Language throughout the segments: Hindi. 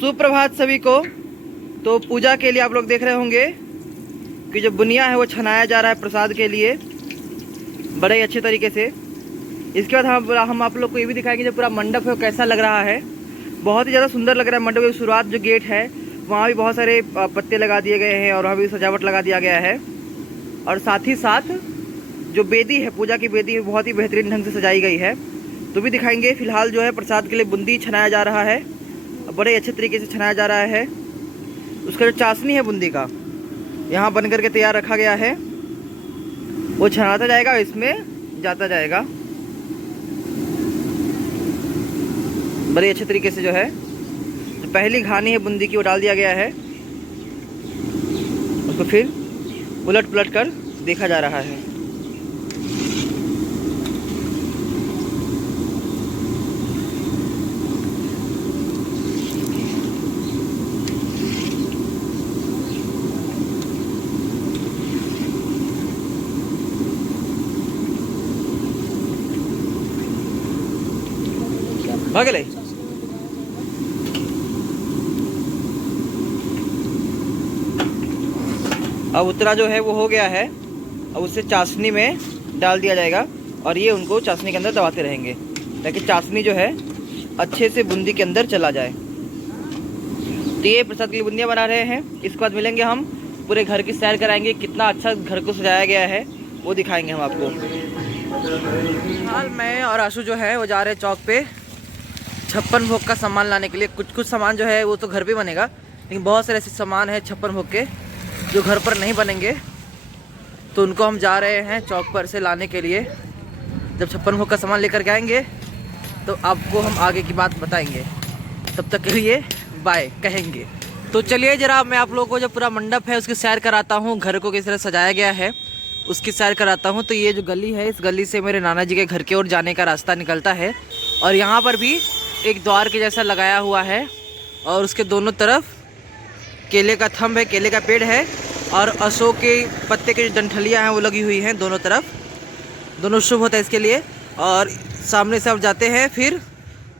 सुप्रभात सभी को। तो पूजा के लिए आप लोग देख रहे होंगे कि जो बुनिया है वो छनाया जा रहा है प्रसाद के लिए बड़े ही अच्छे तरीके से। इसके बाद हम आप लोग को ये भी दिखाएंगे जो पूरा मंडप है वो कैसा लग रहा है। बहुत ही ज़्यादा सुंदर लग रहा है मंडप की शुरुआत। जो गेट है वहाँ भी बहुत सारे पत्ते लगा दिए गए हैं और वहाँ भी सजावट लगा दिया गया है। और साथ ही साथ जो बेदी है, पूजा की बेदी है, बहुत ही बेहतरीन ढंग से सजाई गई है। तो भी दिखाएंगे। फिलहाल जो है प्रसाद के लिए बूंदी छनाया जा रहा है, बड़े अच्छे तरीके से छनाया जा रहा है। उसका जो चाशनी है बूंदी का यहाँ बन करके तैयार रखा गया है, वो छनाता जाएगा, इसमें जाता जाएगा बड़े अच्छे तरीके से। जो है जो पहली घानी है बूंदी की वो डाल दिया गया है, उसको फिर उलट पुलट कर देखा जा रहा है। भागले अब उतना जो है वो हो गया है। अब उसे चाशनी में डाल दिया जाएगा और ये उनको चाशनी के अंदर दबाते रहेंगे ताकि चाशनी जो है अच्छे से बूंदी के अंदर चला जाए। तो ये प्रसाद के लिए बूंदियाँ बना रहे हैं। इसके बाद मिलेंगे हम, पूरे घर की सैर कराएंगे, कितना अच्छा घर को सजाया गया है वो दिखाएंगे हम आपको। फिलहाल मैं और आशु जो है वो जा रहे हैं चौक पे 56 भोग का सामान लाने के लिए। कुछ सामान जो है वो तो घर पे बनेगा, लेकिन बहुत सारे ऐसे सामान है 56 भोग के जो घर पर नहीं बनेंगे, तो उनको हम जा रहे हैं चौक पर से लाने के लिए। जब 56 भोग का सामान लेकर के आएंगे तो आपको हम आगे की बात बताएंगे। तब तक के लिए बाय कहेंगे। तो चलिए जरा मैं आप लोगों को जो पूरा मंडप है उसकी सैर कराता हूँ, घर को किस तरह सजाया गया है उसकी सैर कराता हूँ। तो ये जो गली है, इस गली से मेरे नाना जी के घर की ओर जाने का रास्ता निकलता है और यहाँ पर भी एक द्वार के जैसा लगाया हुआ है और उसके दोनों तरफ केले का थंब है, केले का पेड़ है और अशोक के पत्ते की जो डंठलियाँ हैं वो लगी हुई हैं दोनों तरफ। दोनों शुभ होता है इसके लिए। और सामने से आप जाते हैं, फिर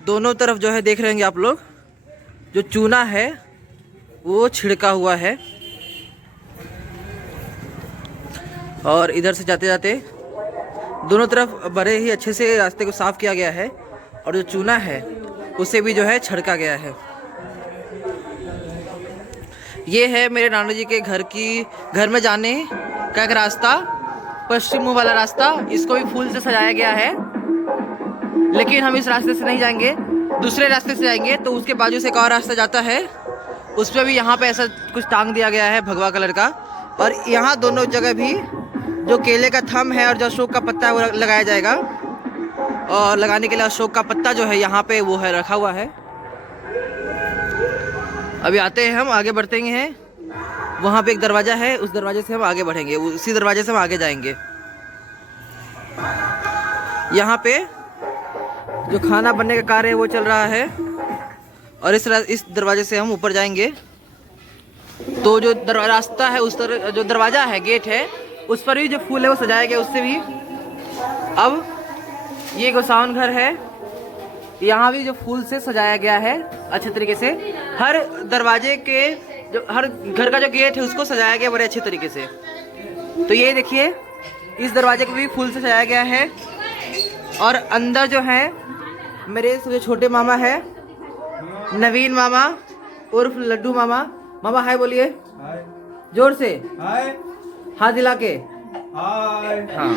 दोनों तरफ जो है देख रहे होंगे आप लोग, जो चूना है वो छिड़का हुआ है। और इधर से जाते जाते दोनों तरफ बड़े ही अच्छे से रास्ते को साफ़ किया गया है और जो चूना है उसे भी जो है छिड़का गया है। ये है मेरे नाना जी के घर में जाने का एक रास्ता, पश्चिम मुँह वाला रास्ता। इसको भी फूल से सजाया गया है, लेकिन हम इस रास्ते से नहीं जाएंगे, दूसरे रास्ते से जाएंगे। तो उसके बाजू से एक और रास्ता जाता है, उस पर भी यहाँ पे ऐसा कुछ टांग दिया गया है भगवा कलर का। और यहाँ दोनों जगह भी जो केले का थंब है और जो अशोक का पत्ता है वो लगाया जाएगा। और लगाने के लिए अशोक का पत्ता जो है यहाँ पे वो है रखा हुआ है। अभी आते हैं, हम आगे बढ़ते हैं। वहाँ पे एक दरवाज़ा है, उस दरवाजे से हम आगे बढ़ेंगे, उसी दरवाजे से हम आगे जाएंगे। यहाँ पे जो खाना बनने का कार्य है वो चल रहा है और इस दरवाजे से हम ऊपर जाएंगे। तो जो रास्ता है उस तरह, जो दरवाज़ा है, गेट है, उस पर भी जो फूल है वो सजाया गया उससे भी। अब ये गोसाउन घर है, यहाँ भी जो फूल से सजाया गया है अच्छे तरीके से। हर दरवाजे के जो हर घर का जो गेट है उसको सजाया गया बड़े अच्छे तरीके से। तो ये देखिए, इस दरवाजे को भी फूल से सजाया गया है। और अंदर जो है मेरे सबसे छोटे मामा है, नवीन मामा उर्फ लड्डू मामा। मामा हाय बोलिए, जोर से हाय, हाथ दिला के हाय। हाँ,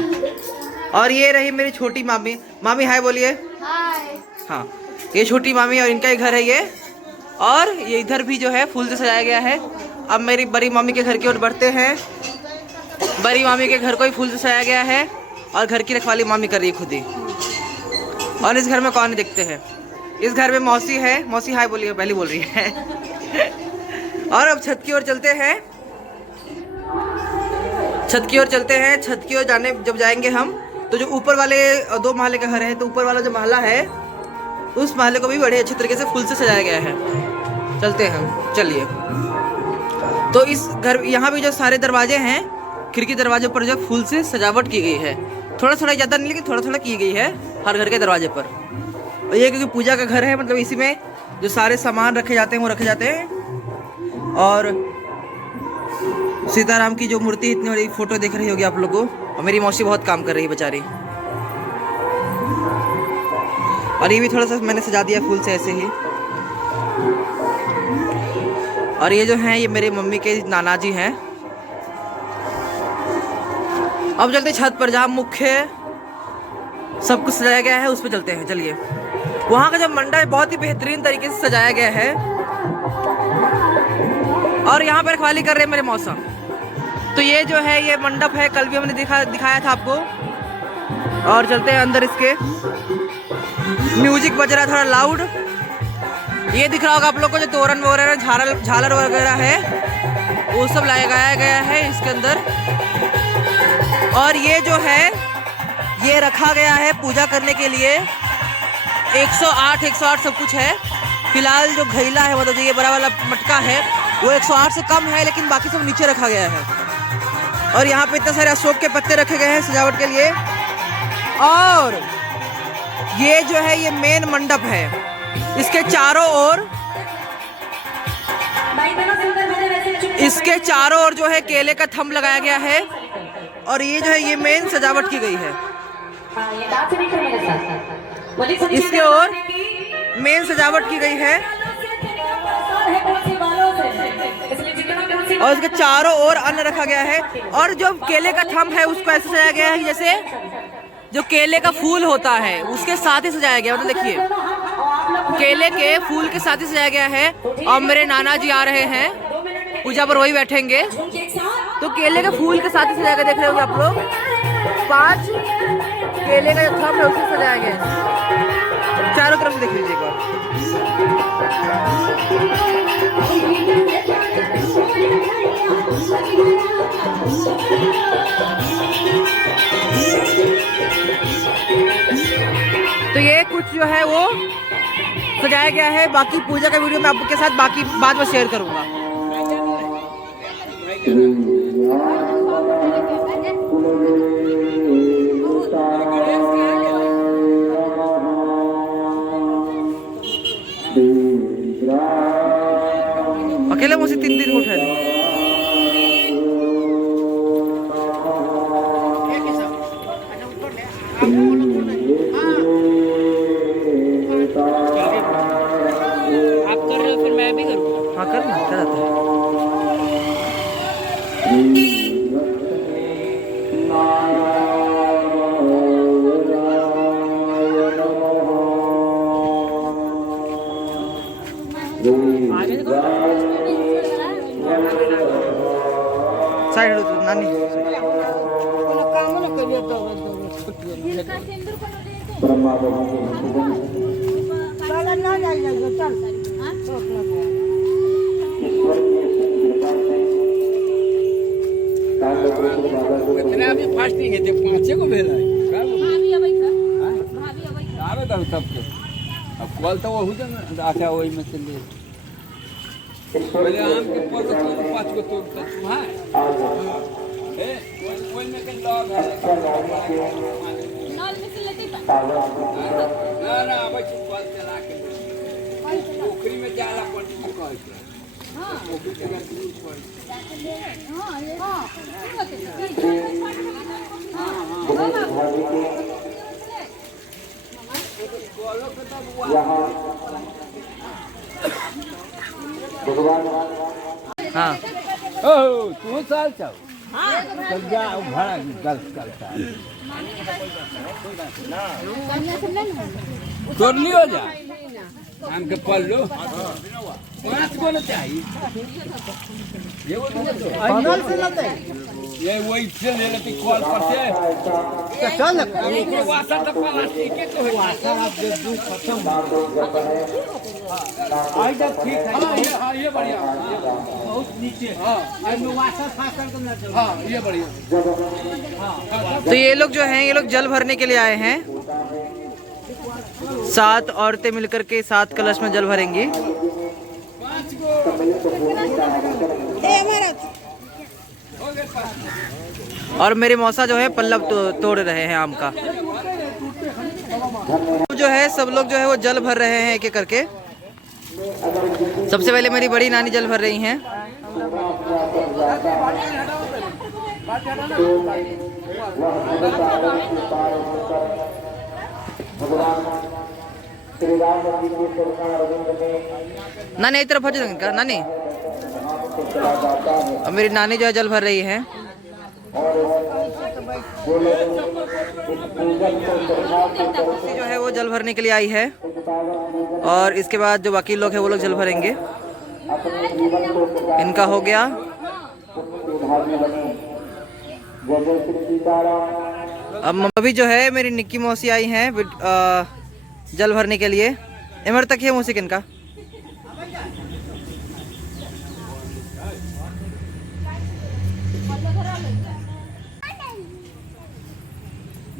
और ये रही मेरी छोटी मामी। मामी हाय बोलिए हाय। हाँ, ये छोटी मामी और इनका ही घर है ये। और ये इधर भी जो है फूल से सजाया गया है। अब मेरी बड़ी मामी के घर की ओर बढ़ते हैं। बड़ी मामी के घर को ही फूल से सजाया गया है और घर की रखवाली मामी कर रही है खुद ही। और इस घर में कौन देखते हैं, इस घर में मौसी है। मौसी हाय बोलिए, पहले बोल रही है। और अब छत की ओर चलते हैं, छत की ओर चलते हैं। छत की ओर जब जाएंगे हम, तो जो ऊपर वाले 2 महले का घर है, तो ऊपर वाला जो महला है उस महले को भी बड़े अच्छे तरीके से फूल से सजाया गया है। चलते हैं, चलिए। तो इस घर यहाँ भी जो सारे दरवाजे हैं, खिड़की दरवाजे पर जो फूल से सजावट की गई है, थोड़ा थोड़ा, ज़्यादा नहीं लेकिन थोड़ा थोड़ा की गई है हर घर के दरवाजे पर। और ये क्योंकि पूजा का घर है, मतलब इसी में जो सारे सामान रखे जाते हैं वो रखे जाते हैं। और सीताराम की जो मूर्ति, इतनी बड़ी फोटो देख रही होगी आप लोगों को। और मेरी मौसी बहुत काम कर रही है बेचारी। और ये भी थोड़ा सा मैंने सजा दिया फूल से ऐसे ही। और ये जो हैं ये मेरे मम्मी के नाना जी हैं। अब चलते छत पर जहाँ मुख्य सब कुछ सजाया गया है, उस पर चलते हैं। चलिए, वहाँ का जो मंडप बहुत ही बेहतरीन तरीके से सजाया गया है। और यहाँ पर रखवाली कर रहे हैं मेरे मौसा। तो ये जो है ये मंडप है, कल भी हमने दिखाया था आपको। और चलते हैं अंदर। इसके म्यूजिक बज रहा है थोड़ा लाउड। ये दिख रहा होगा आप लोग को जो तोरण वगैरह, झालर वगैरह है, वो सब लगाया गया है इसके अंदर। और ये जो है ये रखा गया है पूजा करने के लिए। 108 सब कुछ है। फिलहाल जो घैला है, मतलब जो ये बड़ा वाला मटका है, वो 108 से कम है, लेकिन बाकी सब नीचे रखा गया है। और यहाँ पे इतने सारे अशोक के पत्ते रखे गए हैं सजावट के लिए। और ये जो है ये मेन मंडप है। इसके चारों ओर जो है केले का थंब लगाया गया है। और ये जो है ये मेन सजावट की गई है। इसके ओर मेन सजावट की गई है। और इसके चारों ओर अन्न रखा गया है। और जो केले का थंब है उसको ऐसे सजाया गया है जैसे जो केले का फूल होता है उसके साथ ही सजाया गया। मतलब देखिए, केले के फूल के साथ ही सजाया गया है। और मेरे नाना जी आ रहे हैं पूजा पर, वही बैठेंगे। तो केले के फूल के साथ ही सजाया गया, देख रहे होंगे आप लोग। 5 केले का जो थंब है उसे सजाया गया है। चारों तरफ से देख लीजिए एक बार। तो ये कुछ जो है वो सजाया गया है। बाकी पूजा का वीडियो मैं आपके साथ बाकी बाद में शेयर करूंगा। अकेले मुझे 3 दिन उठे। आप कर रहे हो फिर मैं भी करूँगा। हाँ करना क्या जाता है। साइड नानी फास्टिंग है, 5 को भेजा है। सबके अब कल तो वही अच्छा वही में से ले पहले आम के पल तो 5 को तोड़ता तुम्हारे ए कोई में के लॉग है नल में से लेते ना अब कल चला के पोखरी में जाला पड़ी को कह के हां पोखरी जगह दूर पड़ हाँ ओ तू साल चाव चल जा भाड़ा गलत करता तोड़ लियो जा आम के पल लो 5 को न चाहिए ये वो फाइनल से लेते ये वही से ले लेते कॉल पर से चल वो वासा तो प्लास्टिक के तो वासा आप दे दू खत्म आई जब ठीक है हां ये बढ़िया बहुत नीचे हां आई नो वासा खास कर ना चल हां ये बढ़िया हां तो ये लोग जो हैं ये लोग जल भरने के लिए आए हैं। 7 औरतें मिलकर के 7 कलश में जल भरेंगी। और मेरे मौसा जो है पल्लव तोड़ रहे हैं आम का। जो है सब लोग जो है वो जल भर रहे हैं एक एक करके। सबसे पहले मेरी बड़ी नानी जल भर रही हैं। नानी एक तरफ हो जाएंगे का नानी। अब मेरी नानी जो है जल भर रही है। जो है वो जल भरने के लिए आई है और इसके बाद जो बाकी लोग हैं वो लोग जल भरेंगे। इनका हो गया। अब अभी जो है मेरी निक्की मौसी आई हैं जल भरने के लिए। इमर तक है मौसी किनका।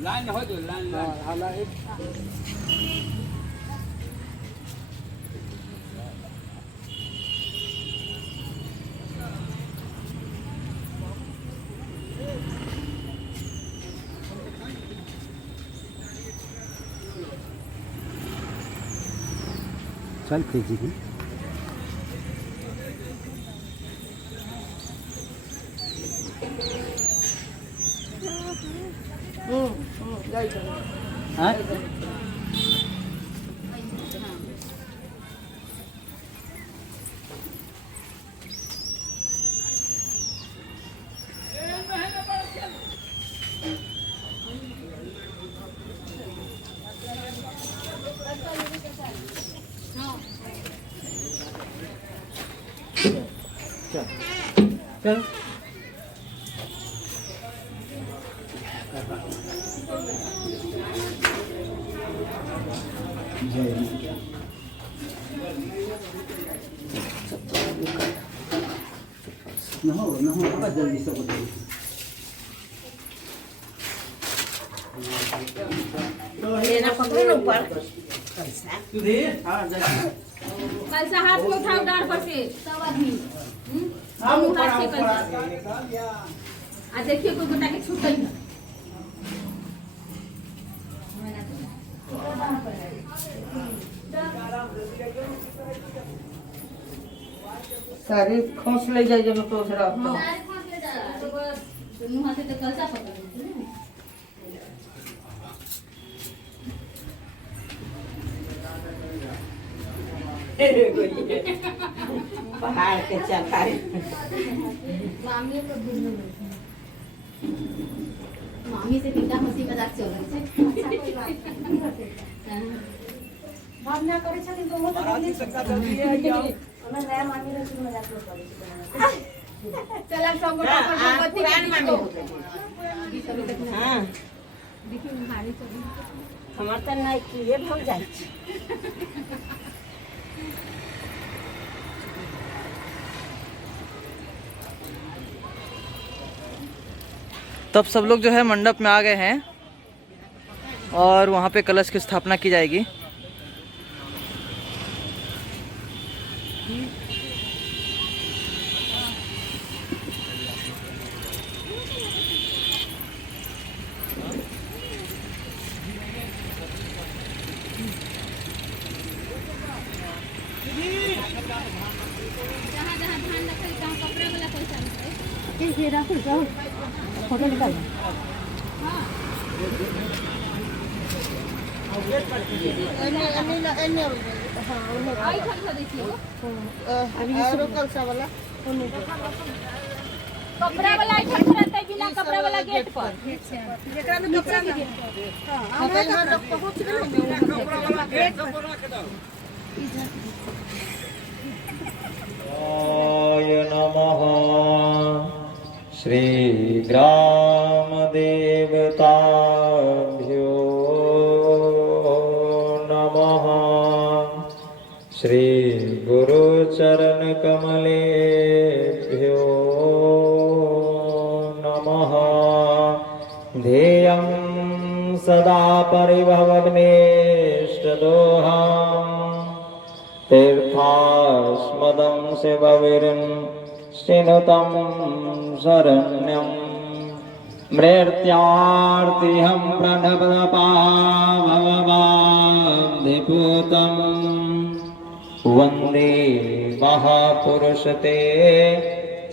लाइन हो जो लाइन चल तेजी की हाँ चल न जल्दी से कलसा हाथ को उठाओ डार पर से सब आदमी हम उठा के कलसा आ देखिए कोई गोटा के छूट गई सारे खोस ले जाए जब तो थोड़ा दोनों हाथ से कलसा पकड़ पहाड़ के चढ़ाई मामी को मामी से बिना हंसी मजाक चल रही है भावना करे छथिन तो वो तो नहीं सकता जल्दी है हमें नया मामी ने सुन मजाक करे चल अब सब गोटा पर भगवती के मामी हां देखिए हारी चली हमर त नहीं किए भग जाई तब सब लोग जो है मंडप में आ गए हैं और वहाँ पे कलश की स्थापना की जाएगी। जहाँ जहाँ धान रखे कहाँ कपड़ा वाला पैसा रखे ये राखो जाओ फोटो निकाल आई खा देखिए अभी इसरो कलसा वाला कपड़ा वाला आई खा रहता है बिना कपड़ा वाला गेट पर जेकरा में कपड़ा नहीं हां हम यहां लोग पहुंच गए कपड़ा वाला गेट पर रख दो आय नमः श्री ग्राम देवताभ्यो नमः श्री गुरुचरण कमलेभ्यो नमः ध्येयं सदा परिभवन्मेष्टदोहाम् तीर्थास्मदं शिववीरं श्रीनुतं शरण्यं मृत्यार्तिहं प्रणपदपाववान्धिपूतं वन्दे महापुरुषते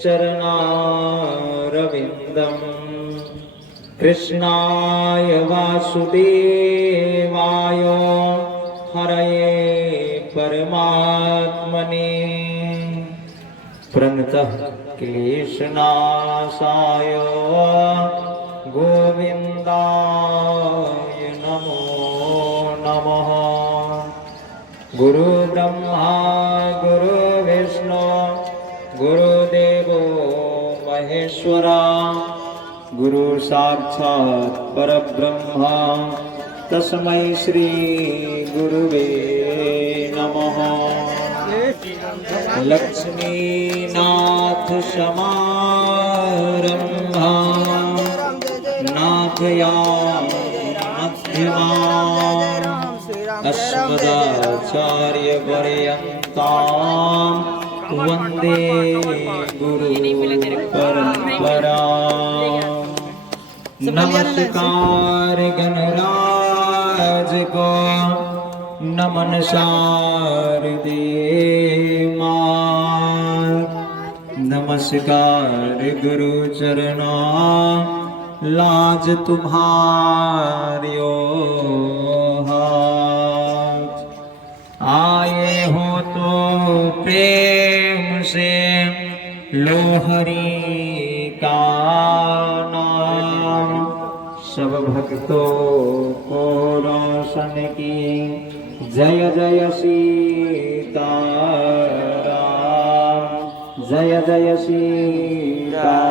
चरणारविन्दम् कृष्णाय वासुदेवाय हरये परमात्मने प्रणतः क्लेशनाशाय गोविन्दाय नमो नमः। गुरु ब्रह्मा गुरु विष्णु गुरुदेवो महेश्वरा गुरु साक्षात् परब्रह्मा तस्मै श्री गुरुवे नमः। लक्ष्मीनाथ समारम्भा नाथयां मध्यमाम् अस्मदाचार्यपर्यन्तां वन्दे गुरुपरम्पराम्। नमस्कार गणराज को नमन शारदे मां। नमस्कार गुरु चरणा लाज तुम्हारियो हाथ। आए हो तो प्रेम से लो हरि का नाम। सब भक्तों को रोशन की जय जय सीताराम जय जय सीताराम।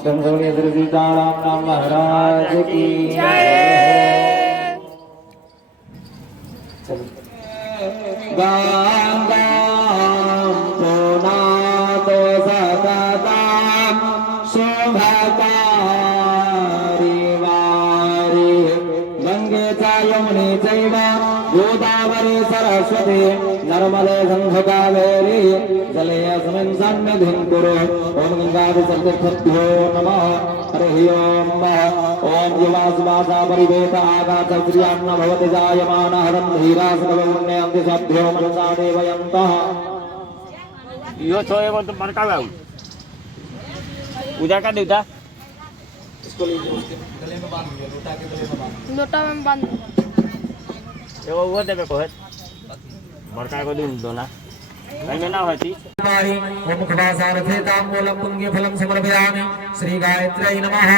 संगोली श्री सीताराम नाम महाराज की जय। गोदावरी सरस्वती नर्मदे गंगा कावेरी जलेऽस्मिन् सन्निधिं कुरु। ओम गंगादिसर्गभ्यो नमः। हरिः ओम। ओम युवासुवासा परिवेत आकाशश्रियान्न भवति जायमानः रन्धीरासकवन्यन्ति सभ्यो मनसा देवयन्तः। यो तो ये तो मन का है उधर का देवता लोटा में बांध ये वो देवे को है मरका को दूं दो ना कहीं में ना होती ओम खवासारथे ताम्बूलम पुण्य फलम समर्पयामि। श्री गायत्र्यै नमः।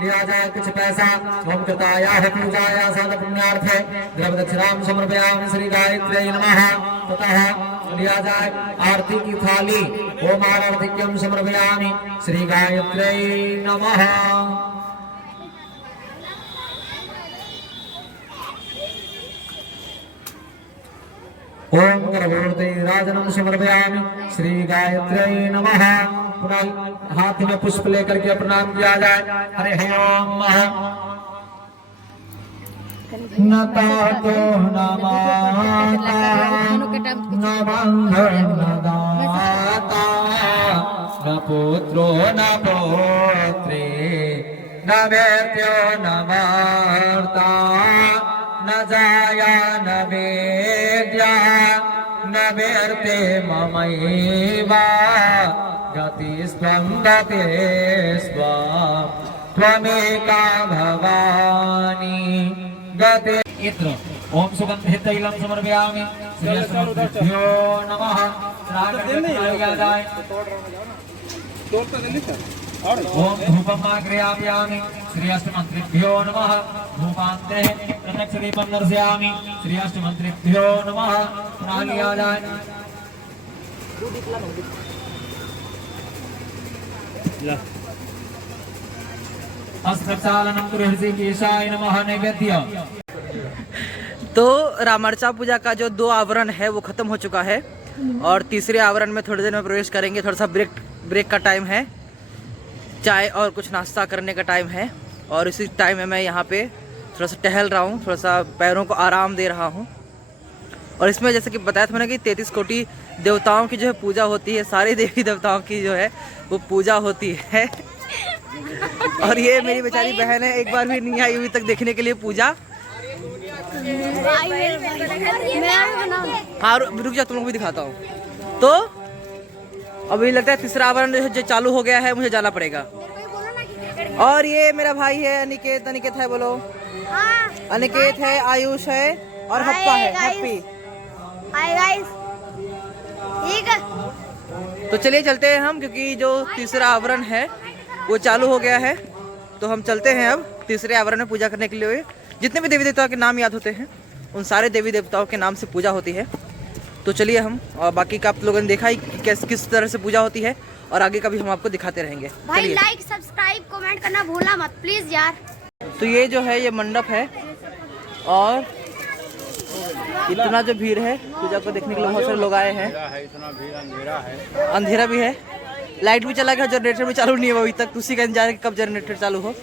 लिया जाए कुछ पैसा। ओम कृतायाः पूजाया साध पुण्यार्थे द्रव्य दक्षिणां समर्पयामि। श्री गायत्र्यै नमः। ततः लिया जाए आरती की थाली। ओम आरतिक्यं समर्पयामि। श्री गायत्र्यै नमः। ओम गर्भवती राजनम समर्पयामि। श्री गायत्र्यै नमः। पुनः हाथ में पुष्प लेकर के प्रणाम किया जाए। हरे ओम। न तातो न माता न बंधन न दाता न पुत्रो न पौत्री न वेत्यो न वार्ता न जाया न वेद्या न वेर्ते ममैवा गतिस्त्वं गतिस्त्वं त्वमेका भवानी गते। इत्र ओम सुगंधित तैलं समर्पयामि। श्री अस्मद्भ्यो नमः। ओम धूपम आग्रयामि। श्री अष्टमंत्रिभ्यो नमः। धूपान्ते प्रत्यक्ष दीपं दर्शयामि। श्री अष्टमंत्रिभ्यो नमः। पुनः लिया जाए। हस्तचालनं कुरु हृषिकेशाय नमः। नैवेद्य। तो रामर्चा पूजा का जो 2 आवरण है वो खत्म हो चुका है और तीसरे आवरण में थोड़ी देर में प्रवेश करेंगे। थोड़ा सा ब्रेक का टाइम है। चाय और कुछ नाश्ता करने का टाइम है और इसी टाइम में मैं यहाँ पे थोड़ा सा टहल रहा हूँ, थोड़ा सा पैरों को आराम दे रहा हूँ। और इसमें जैसे कि बताया था मैंने कि 33 कोटि देवताओं की जो है पूजा होती है, सारे देवी देवताओं की जो है वो पूजा होती है। और ये मेरी बेचारी बहन है, एक बार भी नहीं आई अभी तक देखने के लिए पूजा। हाँ रुक जा, तुम लोग भी दिखाता हूँ। तो अभी लगता है तीसरा आवरण जो चालू हो गया है, मुझे जाना पड़ेगा। और ये मेरा भाई है अनिकेत। अनिकेत है, बोलो। अनिकेत है, आयुष है और हप्पा है, हैप्पी। हाय गाइस, ठीक है। तो चलिए चलते हैं हम, क्योंकि जो तीसरा आवरण है वो चालू हो गया है। तो हम चलते हैं अब तीसरे आवरण में पूजा करने के लिए। जितने भी देवी देवताओं के नाम याद होते हैं, उन सारे देवी देवताओं के नाम से पूजा होती है। तो चलिए हम, और बाकी का आप लोगों ने देखा ही कि किस तरह से पूजा होती है, और आगे का भी हम आपको दिखाते रहेंगे। भाई लाइक सब्सक्राइब कमेंट करना भूलना मत प्लीज यार। तो ये जो है, ये मंडप है, और इतना जो भीड़ है पूजा को देखने के लिए, बहुत सारे लोग आए हैं। इतना भीड़, अंधेरा है। अंधेरा भी है, लाइट भी चला गया, जनरेटर भी चालू नहीं है अभी तक। उसी का इंतजार है कब जनरेटर चालू हो।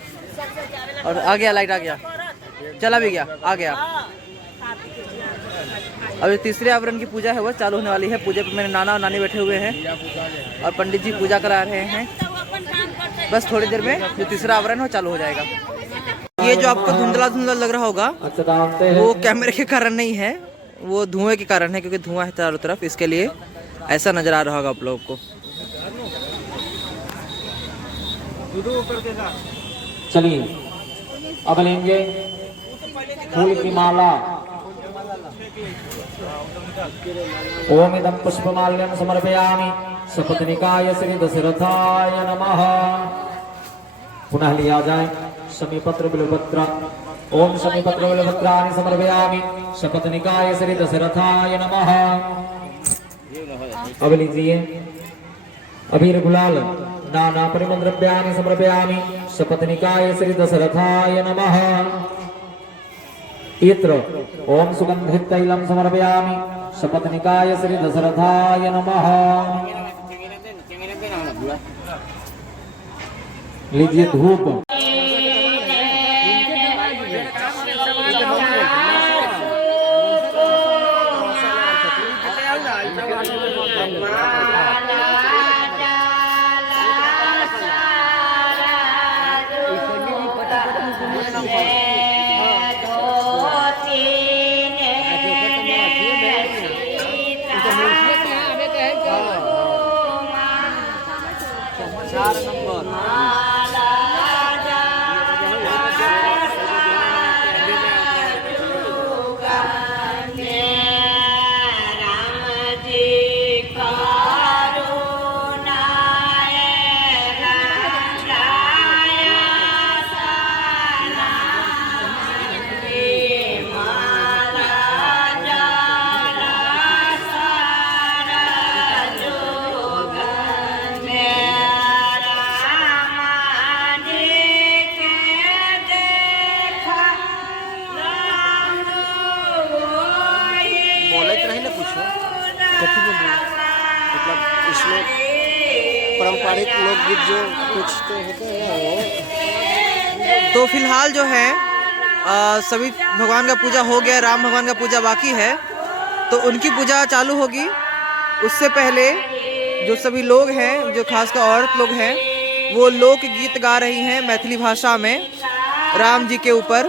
और आ गया, लाइट आ गया, चला भी गया, आ गया। अभी तीसरे आवरण की पूजा है वो चालू होने वाली है। पूजा पे मेरे नाना और नानी बैठे हुए हैं और पंडित जी पूजा करा रहे हैं। बस थोड़ी देर में जो तीसरा आवरण है वो चालू हो जाएगा। ये जो आपको धुंधला धुंधला लग रहा होगा, वो कैमरे के कारण नहीं है, वो धुएं के कारण है, क्योंकि धुआं है चारों तरफ, इसके लिए ऐसा नजर आ रहा होगा आप लोगों को। चलिए अब लेंगे फूल की माला। ओम इदं पुष्पमाल्यं समर्पयामि सपत्निकाय श्री दशरथाय नमः। पुनः लिया जाए शमीपत्र बिल्वपत्र। ओम शमीपत्र बिल्वपत्राणि समर्पयामि सपत्निकाय श्री दशरथाय नमः। अब लीजिए अबीर गुलाल नाना परिमल द्रव्याणि समर्पयामि सपत्निकाय श्री दशरथाय नमः। इत्र ओम सुगंधित तैलम समर्पयामि सपत्निकाय श्री दशरथाय नमः। लीजिए धूप। इसमें पारंपरिक लोकगीत जो कुछ तो होते हैं। तो फिलहाल जो है सभी भगवान का पूजा हो गया, राम भगवान का पूजा बाकी है, तो उनकी पूजा चालू होगी। उससे पहले जो सभी लोग हैं, जो खासकर औरत लोग हैं, वो लोक गीत गा रही हैं मैथिली भाषा में राम जी के ऊपर।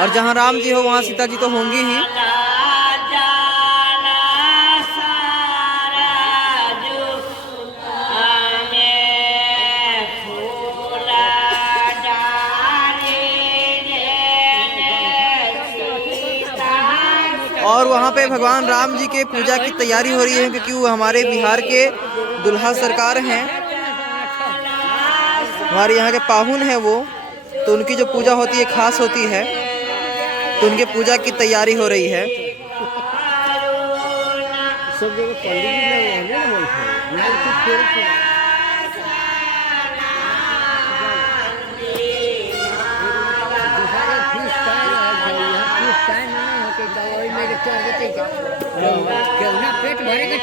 और जहाँ राम जी हो वहाँ सीता जी तो होंगी ही। और वहाँ पे भगवान राम जी के पूजा की तैयारी हो रही है, क्योंकि वो हमारे बिहार के दुल्हा सरकार हैं, हमारे यहाँ के पाहुन हैं वो, तो उनकी जो पूजा होती है खास होती है, तो उनके पूजा की तैयारी हो रही है। सब जगह पंडित जी पेट भरे के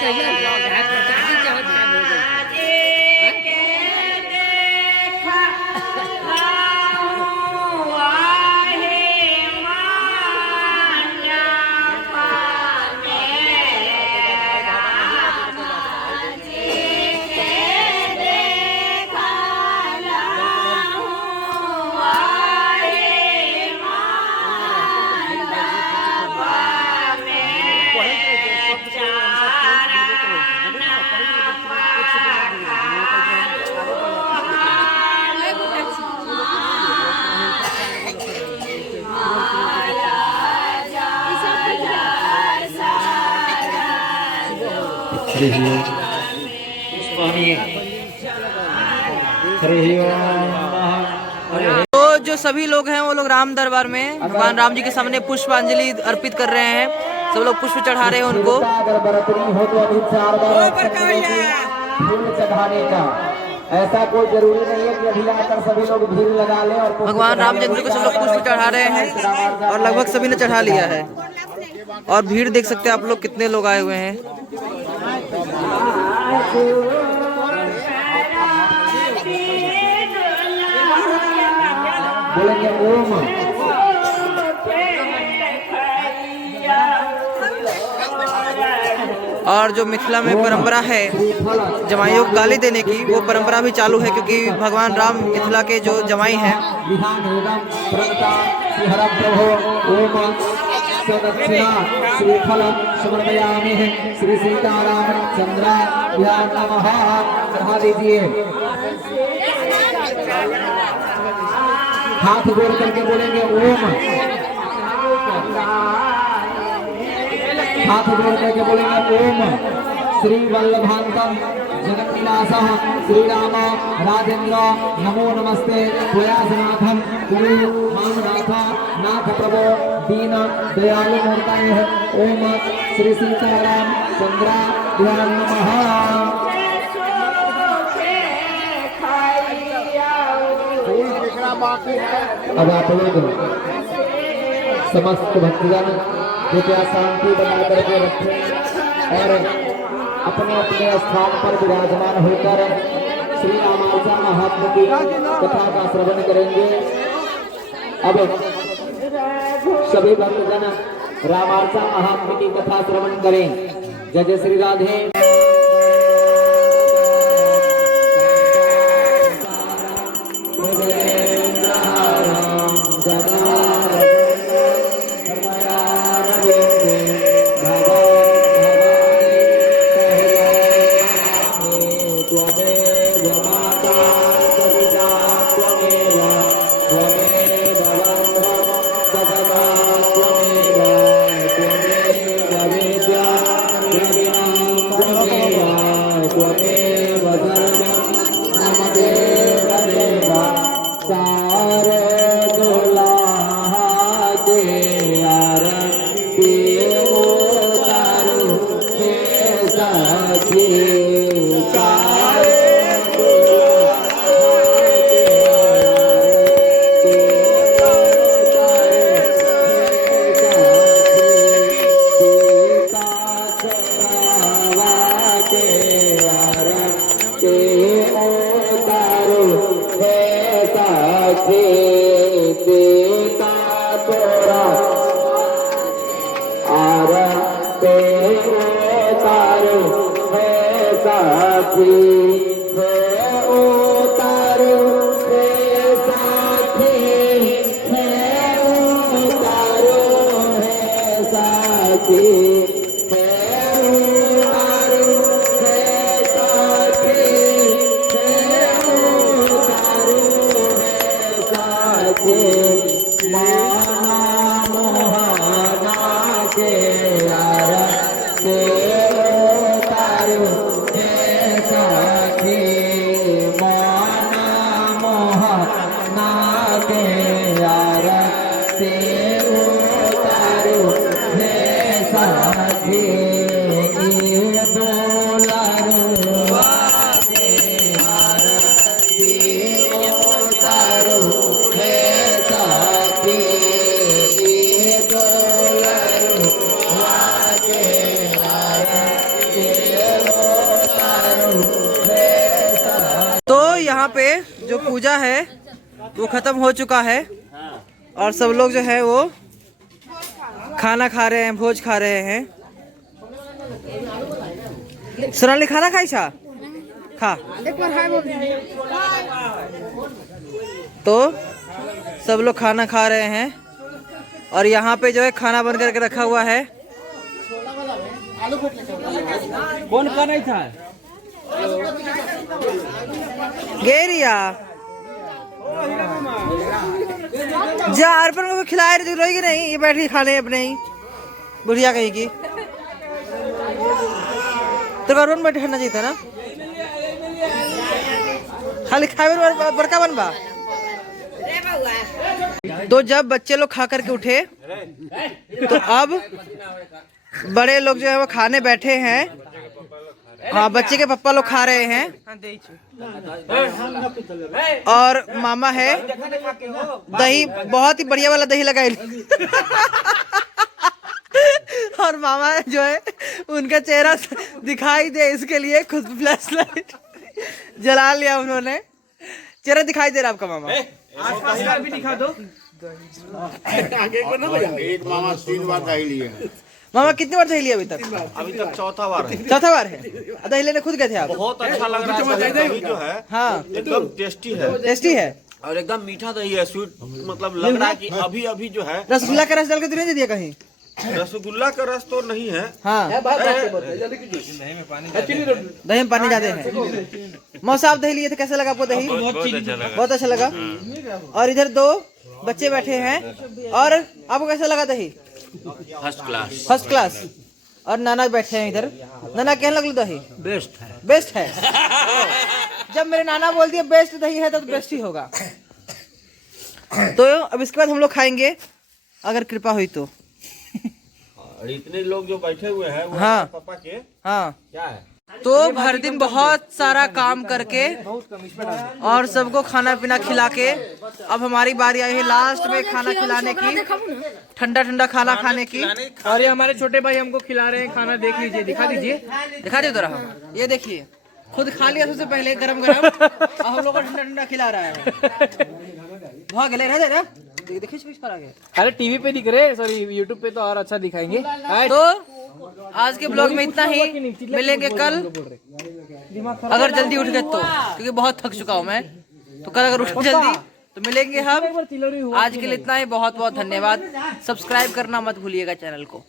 तो जो सभी लोग हैं वो लोग राम दरबार में भगवान राम जी के सामने पुष्पांजलि अर्पित कर रहे हैं। सब लोग पुष्प चढ़ा रहे हैं उनको। अगर बरतनी हो तो अभी 4 बार फूल चढ़ाने का, ऐसा कोई जरूरी नहीं है कि अभी आकर सभी लोग भीड़ लगा लें। और भगवान रामचंद्र को सब लोग पुष्प चढ़ा रहे हैं और लगभग सभी ने चढ़ा लिया है। और भीड़ देख सकते हैं आप लोग कितने लोग आए हुए हैं। बोलेंगे ओम। और जो मिथिला में परंपरा है जमाइयों को गाली देने की, वो परंपरा भी चालू है, क्योंकि भगवान राम मिथिला के जो जमाई हैं। श्रीफल समर्पयामि श्री सीताराम चंद्राय नमः। चढ़ा दीजिए। हाथ जोड़ करके बोलेंगे ओम। हाथ जोड़ करके बोलेंगे ओम। श्री वल्लभांतम जगन्निवासः श्री राम राजेंद्र नमो नमस्ते प्रयासनाथम गुरु मामनाथ नाथ प्रभो दीन दयालु मूर्तये ओम श्री सीताराम चंद्राय नमः। अब आप लोग समस्त भक्तजन कृपया शांति बना करके रखें और अपने अपने स्थान पर विराजमान होकर श्री रामाचा महात्मा की कथा का श्रवण करेंगे। अब सभी भक्तजन रामाचा महात्मा की कथा श्रवण करें। जय जय श्री राधे। यहाँ पे जो पूजा है वो खत्म हो चुका है और सब लोग जो है वो खाना खा रहे हैं, भोज खा रहे हैं। सोनाली खाना खाई छा खा तो सब लोग खाना खा रहे हैं और यहाँ पे जो है खाना बन करके रखा हुआ है। कौन का नहीं था? गेरिया जा अर्पण को खिलाए रही रोएगी नहीं, ये बैठी खाने अपने ही बुढ़िया कहीं की। तो अर्पण बैठे खाना चाहिए था ना, खाली खाए बड़का बनबा। तो जब बच्चे लोग खा करके उठे तो अब बड़े लोग जो है वो खाने बैठे हैं। हाँ, बच्चे के पापा लोग खा रहे हैं और मामा है दही, बहुत ही बढ़िया वाला दही लगाए और मामा जो है उनका चेहरा दिखाई दे इसके लिए खुद फ्लैश लाइट जला लिया उन्होंने। चेहरा दिखाई दे रहा आपका मामा? आसपास का भी दिखा दो। एक मामा 3 बार दही लिए हैं। मामा कितनी बार दही लिया अभी तक? अभी तक चौथा बार है। चौथा बार है। दही लेने खुद गए थे आप? बहुत अच्छा लग रहा है। दही जो है हाँ, एकदम टेस्टी है टेस्टी है और एकदम मीठा दही है। स्वीट मतलब लग रहा है कि अभी अभी जो है रसगुल्ला का रस डाल के तो नहीं दे दिया कहीं? रसगुल्ला का रस तो नहीं है। हाँ, दही में पानी ज्यादा है। मौसा आप दही लिए थे, कैसा लगा आपको दही? बहुत अच्छा लगा। और इधर 2 बच्चे बैठे हैं और आपको कैसा लगा दही? First class. और नाना बैठे हैं इधर। नाना क्या लग दही? बेस्ट है। जब मेरे नाना बोल दिए बेस्ट दही है तो बेस्ट ही होगा। तो अब इसके बाद हम लोग खाएंगे अगर कृपा हुई तो। और इतने लोग जो बैठे हुए हैं वो हाँ। पापा के हाँ, क्या है? तो हर दिन बहुत सारा काम करके और सबको खाना पीना खिला के अब हमारी बारी आई है लास्ट में खाना खिलाने की, ठंडा ठंडा खाना खाने की। और ये हमारे छोटे भाई हमको खिला रहे हैं खाना, देख लीजिए, दिखा दीजिए। दिखा दे जरा, ये देखिए खुद खा लिया सबसे पहले गरम गरम और हम लोग को ठंडा ठंडा खिला रहा है। बहुत गले रह ना, देखिए। अरे टीवी पे दिख रहे, सॉरी यूट्यूब पे तो और अच्छा दिखाएंगे। तो आज के ब्लॉग में इतना ही, मिलेंगे कल अगर जल्दी उठ गए तो, क्योंकि बहुत थक चुका हूँ मैं। तो कल अगर उठ जल्दी तो मिलेंगे हम। आज के लिए इतना ही, बहुत बहुत धन्यवाद। सब्सक्राइब करना मत भूलिएगा चैनल को।